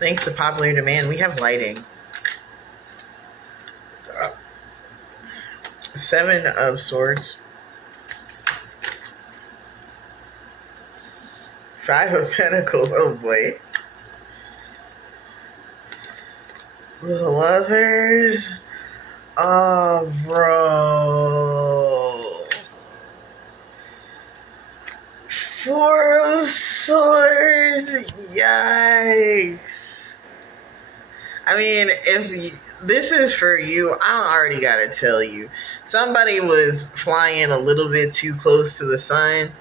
Thanks to popular demand, we have lighting. Seven of Swords. Five of Pentacles. Oh boy. The Lovers. Oh, bro. Four of Swords. Yikes. I mean, this is for you, I already gotta tell you. Somebody was flying a little bit too close to the sun,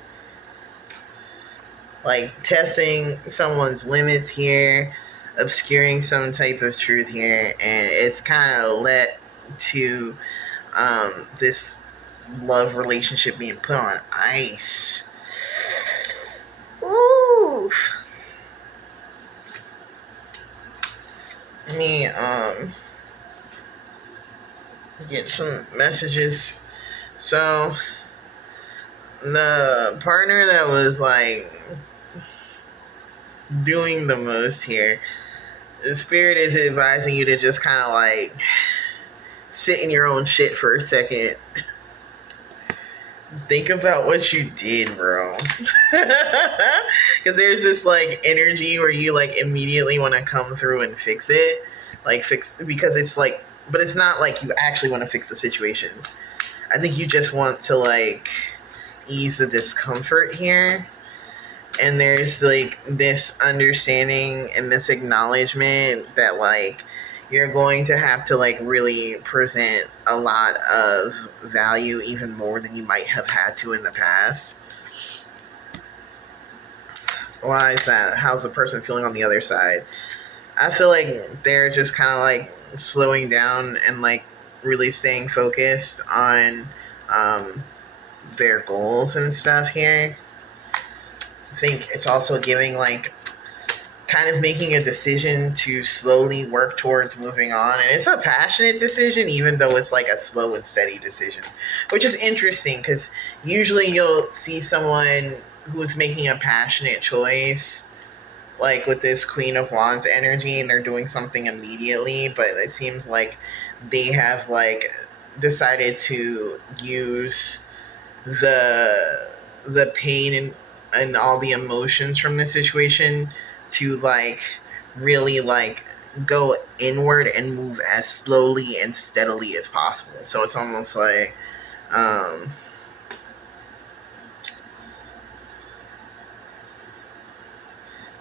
like testing someone's limits here, obscuring some type of truth here, and it's kind of led to this love relationship being put on ice. Ooh. Let me get some messages. So the partner that was like doing the most here, the spirit is advising you to just kind of like sit in your own shit for a second. Think about what you did, bro. Because there's this like energy where you like immediately want to come through and fix it, like fix, because it's like, but it's not like you actually want to fix the situation. I think you just want to like ease the discomfort here. And there's like this understanding and this acknowledgement that like you're going to have to like really present a lot of value, even more than you might have had to in the past. Why is that? How's the person feeling on the other side? I feel like they're just kind of like slowing down and like really staying focused on their goals and stuff here. I think it's also giving like kind of making a decision to slowly work towards moving on. And it's a passionate decision, even though it's like a slow and steady decision, which is interesting because usually you'll see someone who's making a passionate choice, like with this Queen of Wands energy, and they're doing something immediately, but it seems like they have like decided to use the pain and all the emotions from the situation to like really like go inward and move as slowly and steadily as possible. So it's almost like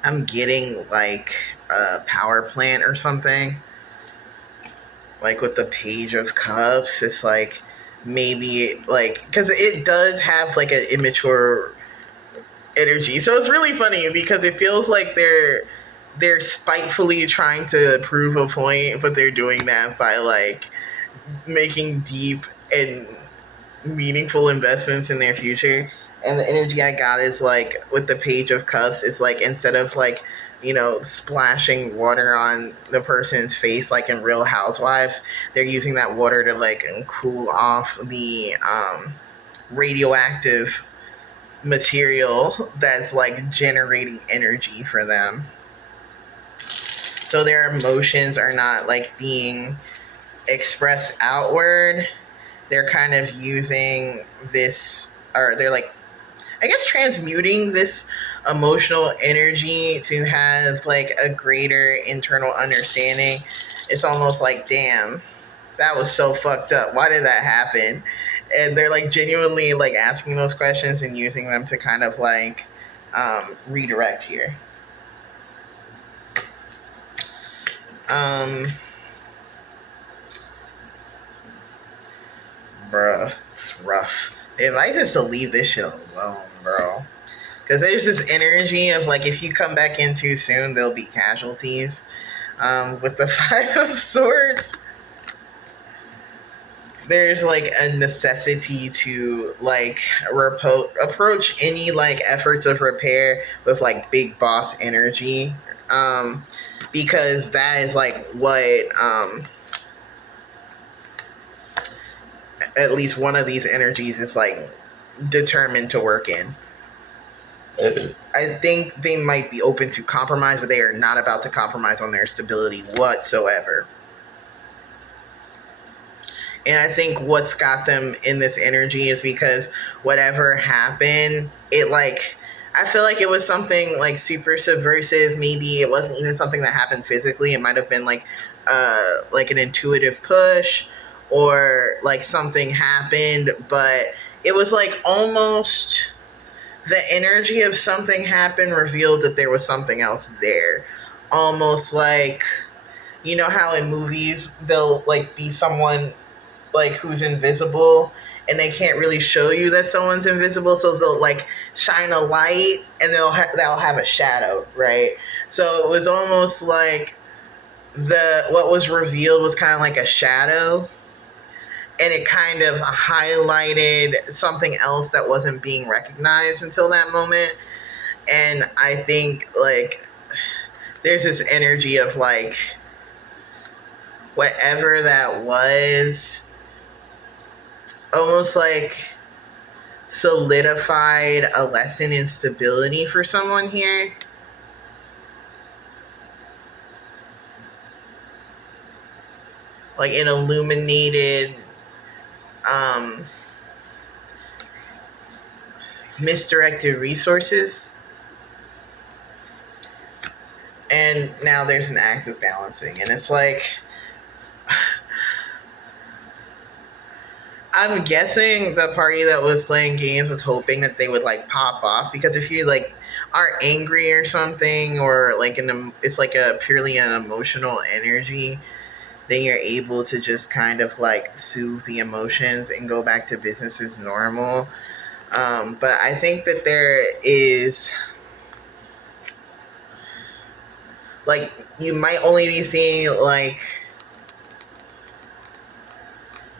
I'm getting like a power plant or something. Like with the Page of Cups, it's like maybe like because it does have like an immature energy. So it's really funny because it feels like they're spitefully trying to prove a point, but they're doing that by like making deep and meaningful investments in their future. And the energy I got is like with the Page of Cups, it's like instead of like, you know, splashing water on the person's face like in Real Housewives, they're using that water to like cool off the radioactive material that's like generating energy for them. So their emotions are not like being expressed outward. They're kind of using this, or they're like, I guess, transmuting this emotional energy to have like a greater internal understanding. It's almost like, damn, that was so fucked up. Why did that happen? And they're like genuinely like asking those questions and using them to kind of like redirect here. Um, Bruh, it's rough. The advice is to leave this shit alone, bro. Because there's this energy of like, if you come back in too soon, there'll be casualties. With the Five of Swords, there's like a necessity to like approach any like efforts of repair with like big boss energy. Because that is like what at least one of these energies is like determined to work in. I think they might be open to compromise, but they are not about to compromise on their stability whatsoever. And I think what's got them in this energy is because whatever happened, it like I feel like it was something like super subversive. Maybe it wasn't even something that happened physically. It might have been like an intuitive push or like something happened, but it was like almost the energy of something happened revealed that there was something else there. Almost like you know how in movies they'll like be someone like who's invisible and they can't really show you that someone's invisible, so they'll like shine a light and they'll have a shadow, right? So it was almost like the what was revealed was kind of like a shadow, and it kind of highlighted something else that wasn't being recognized until that moment. And I think like there's this energy of like whatever that was almost like solidified a lesson in stability for someone here. Like an illuminated um misdirected resources, and now there's an act of balancing, and it's like I'm guessing the party that was playing games was hoping that they would like pop off, because if you like are angry or something, or like it's like a purely an emotional energy, then you're able to just kind of like soothe the emotions and go back to business as normal. But I think that there is like you might only be seeing like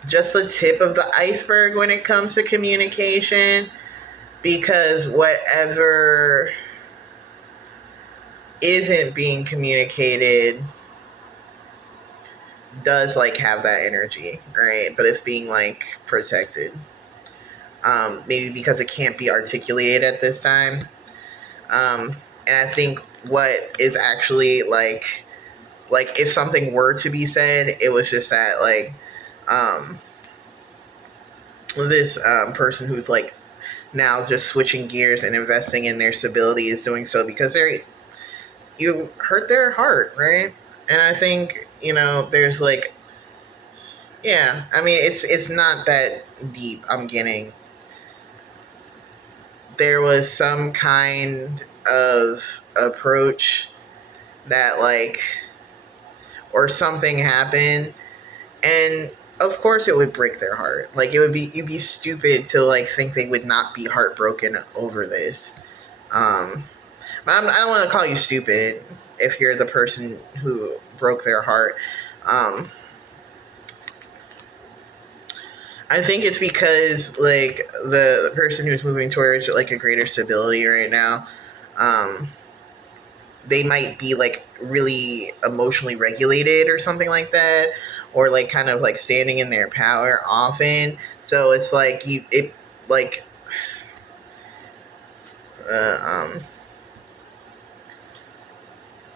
just the tip of the iceberg when it comes to communication, because whatever isn't being communicated does like have that energy, right? But it's being like protected. Maybe because it can't be articulated at this time. And I think what is actually like if something were to be said, it was just that like um this person who's like now just switching gears and investing in their stability is doing so because they're you hurt their heart, right? And I think there's like yeah, I mean it's not that deep. I'm getting there was some kind of approach that like or something happened, and of course it would break their heart. Like you'd be stupid to like think they would not be heartbroken over this. um I don't want to call you stupid if you're the person who broke their heart. um I think it's because like the person who's moving towards like a greater stability right now, um they might be like really emotionally regulated or something like that, or like kind of like standing in their power often. So it's like you it like uh, um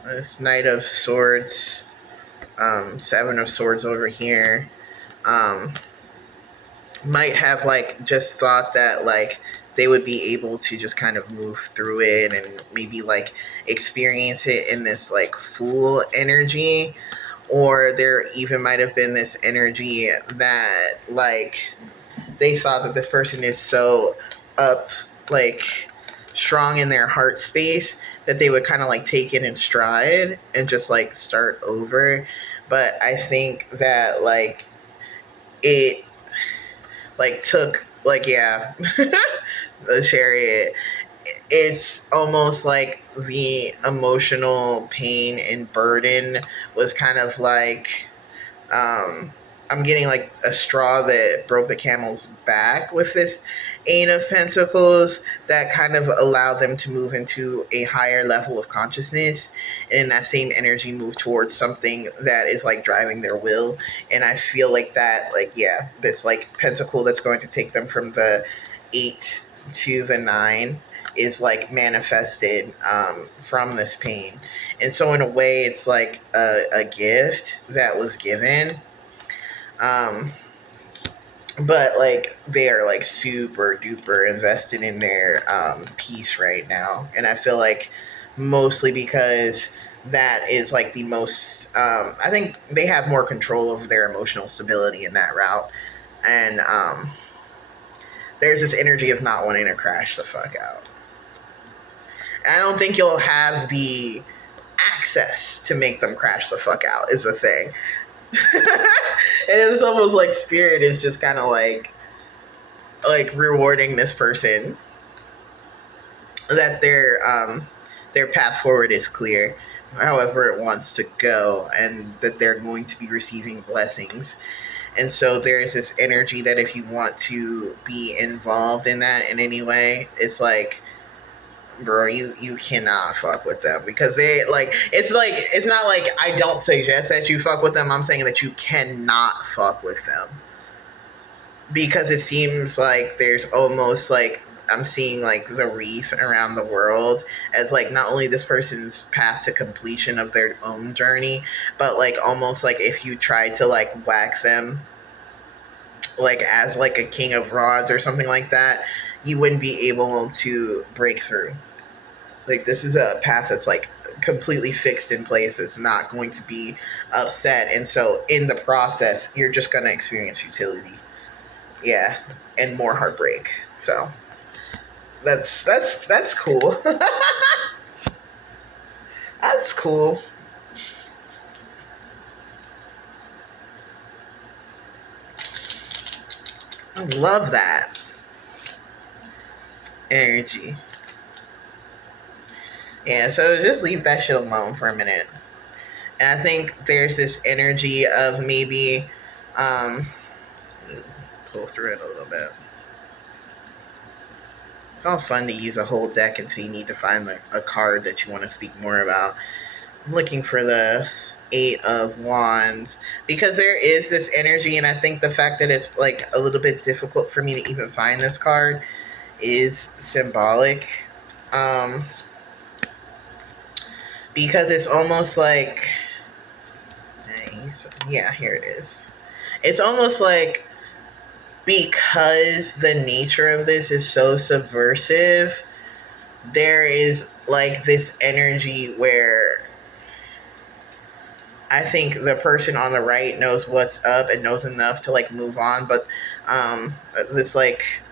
this Knight of Swords, Seven of Swords over here, um might have like just thought that like they would be able to just kind of move through it and maybe like experience it in this like full energy, or there even might have been this energy that like they thought that this person is so up like strong in their heart space that they would kind of like take it in stride and just like start over. But I think that like it like took like yeah the chariot, it's almost like the emotional pain and burden was kind of like um I'm getting like a straw that broke the camel's back with this Eight of Pentacles that kind of allowed them to move into a higher level of consciousness, and in that same energy move towards something that is like driving their will. And I feel like that like yeah, this like pentacle that's going to take them from the 8 to the 9 is like manifested from this pain. And so in a way it's like a gift that was given, um, but like they are like super duper invested in their peace right now. And I feel like mostly because that is like the most I think they have more control over their emotional stability in that route. And there's this energy of not wanting to crash the fuck out. I don't think you'll have the access to make them crash the fuck out is the thing. And it's almost like spirit is just kind of like rewarding this person that their path forward is clear, however it wants to go, and that they're going to be receiving blessings. And so there's this energy that if you want to be involved in that in any way, it's like, bro, you cannot fuck with them, because they like it's not like I don't suggest that you fuck with them. I'm saying that you cannot fuck with them, because it seems like there's almost like I'm seeing like the wreath around the world as like not only this person's path to completion of their own journey, but like almost like if you tried to like whack them like as like a king of rods or something like that, you wouldn't be able to break through. Like this is a path that's like completely fixed in place. It's not going to be upset, and so in the process, you're just gonna experience futility. Yeah, and more heartbreak. So that's cool. That's cool. I love that energy. Yeah, so just leave that shit alone for a minute. And I think there's this energy of maybe um pull through it a little bit. It's all fun to use a whole deck until you need to find like a card that you want to speak more about. I'm looking for the Eight of Wands, because there is this energy, and I think the fact that it's like a little bit difficult for me to even find this card is symbolic. Um, because it's almost like, yeah, here it is. It's almost like, because the nature of this is so subversive, there is like this energy where I think the person on the right knows what's up and knows enough to like move on, but this like,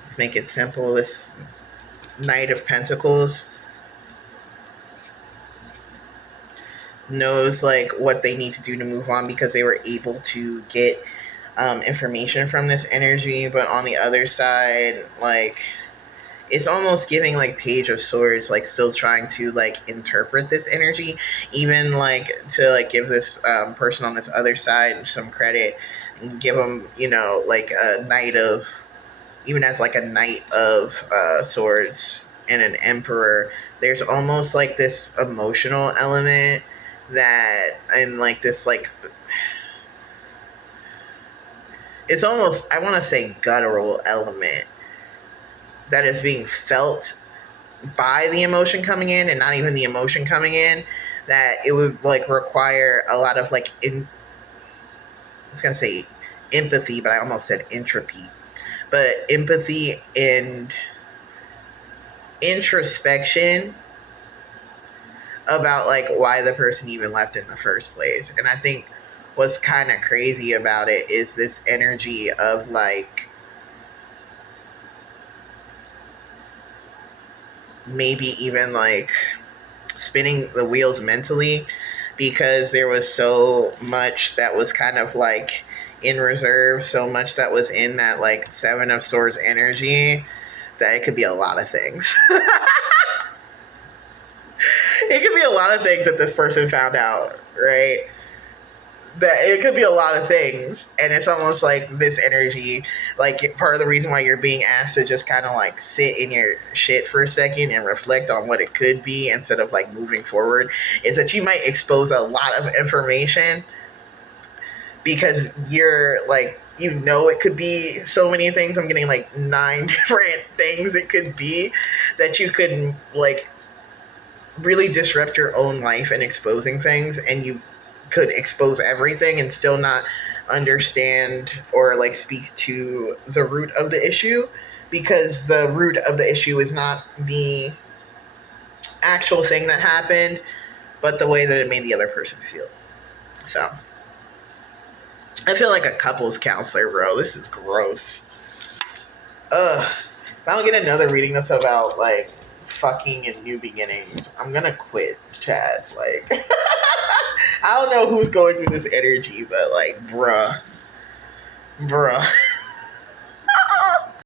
let's make it simple. This Knight of Pentacles knows like what they need to do to move on, because they were able to get information from this energy. But on the other side, like it's almost giving like Page of Swords, like still trying to like interpret this energy, even like to like give this person on this other side some credit and give them, you know, like a Knight of, even as like a Knight of Swords and an Emperor. There's almost like this emotional element that, and like this like, it's almost, I want to say guttural element that is being felt by the emotion coming in, and not even the emotion coming in, that it would like require a lot of like I was gonna say empathy, but I almost said entropy. But empathy and introspection about like why the person even left in the first place. And I think what's kind of crazy about it is this energy of like maybe even like spinning the wheels mentally, because there was so much that was kind of like in reserve, so much that was in that like Seven of Swords energy, that it could be a lot of things. It could be a lot of things that this person found out, right? That it could be a lot of things, and it's almost like this energy, like part of the reason why you're being asked to just kind of like sit in your shit for a second and reflect on what it could be instead of like moving forward, is that you might expose a lot of information, because you're like you know it could be so many things. I'm getting like 9 different things it could be that you could like really disrupt your own life and exposing things, and you could expose everything and still not understand or like speak to the root of the issue, because the root of the issue is not the actual thing that happened, but the way that it made the other person feel. So I feel like a couples counselor, bro. This is gross. Ugh. If I don't get another reading that's about like fucking and new beginnings, I'm gonna quit, Chad. Like, I don't know who's going through this energy, but like, bruh.